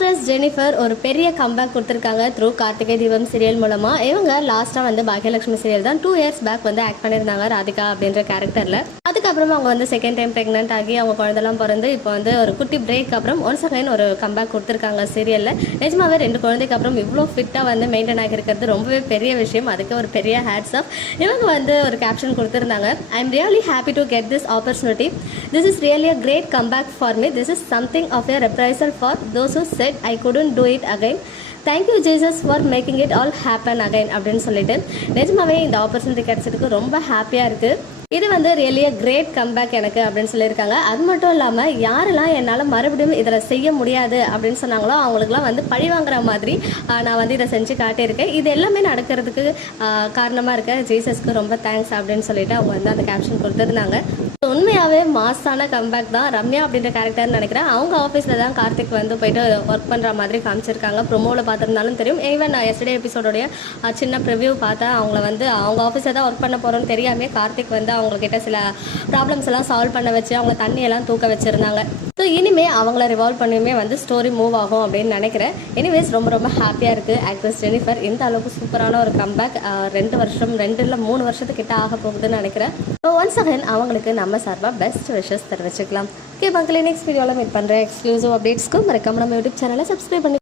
Actress Jennifer ஒரு பெரிய comeback கொடுத்துருக்காங்க த்ரூ கார்த்திகை தீபம் சீரியல் மூலமாக இவங்க லாஸ்ட்டாக வந்து பாக்யலட்சுமி சீரியல் தான் டூ இயர்ஸ் பேக் வந்து ஆக்ட் பண்ணியிருந்தாங்க ராதிகா அப்படின்ற கேரக்டரில் அதுக்கப்புறம் அவங்க வந்து செகண்ட் டைம் ப்ரெக்னென்ட் ஆகி அவங்க குழந்தைலாம் பிறந்து இப்போ வந்து ஒரு குட்டி பிரேக் அப்புறம் ஒன்ஸ் அகைன் ஒரு கம்பேக் கொடுத்துருக்காங்க சீரியலில் நிஜமாவே ரெண்டு குழந்தைக்கு அப்புறம் இவ்வளோ ஃபிட்டாக வந்து மெயின்டைன் ஆகிருக்கிறது ரொம்பவே பெரிய விஷயம். அதுக்கு ஒரு பெரிய ஹேட்ஸ் ஆஃப் இவங்க வந்து ஒரு கேப்ஷன் கொடுத்துருந்தாங்க. I am really happy to get this opportunity this is really a great comeback for me this is something of a reprisal for those who said I couldn't do it again thank you Jesus for making it all happen again அப்படின்னு சொல்லிட்டு நிஜமாவே இந்த opportunity கிடைச்சதுக்கு ரொம்ப ஹாப்பியாக இருக்குது இது வந்து ரியலி கிரேட் கம்பேக் எனக்கு அப்படின்னு சொல்லியிருக்காங்க. அது மட்டும் இல்லாமல் யாரெல்லாம் என்னால் மறுபடியும் இதில் செய்ய முடியாது அப்படின்னு சொன்னாங்களோ அவங்களுக்குலாம் வந்து பழி வாங்குற மாதிரி நான் வந்து இதை செஞ்சு காட்டியிருக்கேன். இது எல்லாமே நடக்கிறதுக்கு காரணமாக இருக்க ஜீசஸ்க்கு ரொம்ப தேங்க்ஸ் அப்படின்னு சொல்லிட்டு அவங்க வந்து அந்த கேப்ஷன் கொடுத்துருந்தாங்க. உண்மையாகவே மாசான கம்பேக் தான். ரம்யா அப்படின்ற கேரக்டர்னு நினைக்கிறேன். அவங்க ஆஃபீஸில் தான் கார்த்திக் வந்து போயிட்டு ஒர்க் பண்ணுற மாதிரி காமிச்சிருக்காங்க. ப்ரொமோவில் பார்த்துருந்தாலும் தெரியும். ஈவன் நான் எஸ்டே எபிசோடோடைய சின்ன ப்ரிவ்யூ பார்த்தேன். அவங்கள வந்து அவங்க ஆஃபீஸில் தான் ஒர்க் பண்ண போகிறோன்னு தெரியாமே கார்த்திக் வந்து அவங்கக்கிட்ட சில ப்ராப்ளம்ஸ் எல்லாம் சால்வ் பண்ண வச்சு அவங்க தண்ணியெல்லாம் தூக்க வச்சுருந்தாங்க. ஸோ இனிமேல் அவங்கள ரிவால்வ் பண்ணியுமே வந்து ஸ்டோரி மூவ் ஆகும் அப்படின்னு நினைக்கிறேன். எனிவேஸ் ரொம்ப ரொம்ப ஹாப்பியாக இருக்குது ஆக்ட்ரஸ் ஜெனிஃபர் இந்த அளவுக்கு சூப்பரான ஒரு கம்பேக் ரெண்டு வருஷம் ரெண்டு இல்லை மூணு வருஷத்துக்கிட்ட ஆக போகுதுன்னு நினைக்கிறேன். ஸோ ஒன்ஸ் அகன் அவங்களுக்கு நம்ம சார்பாக பெஸ்ட் விஷஸ் தெரிவிச்சுக்கலாம். ஓகே மக்களே நெக்ஸ்ட் வீடியோவில் மீட் பண்ணுறேன் எக்ஸ்க்ளூசிவ் அப்டேட்ஸ்க்கு மறக்காம நம்ம யூடியூப் சேனலை சப்ஸ்கிரைப் பண்ணி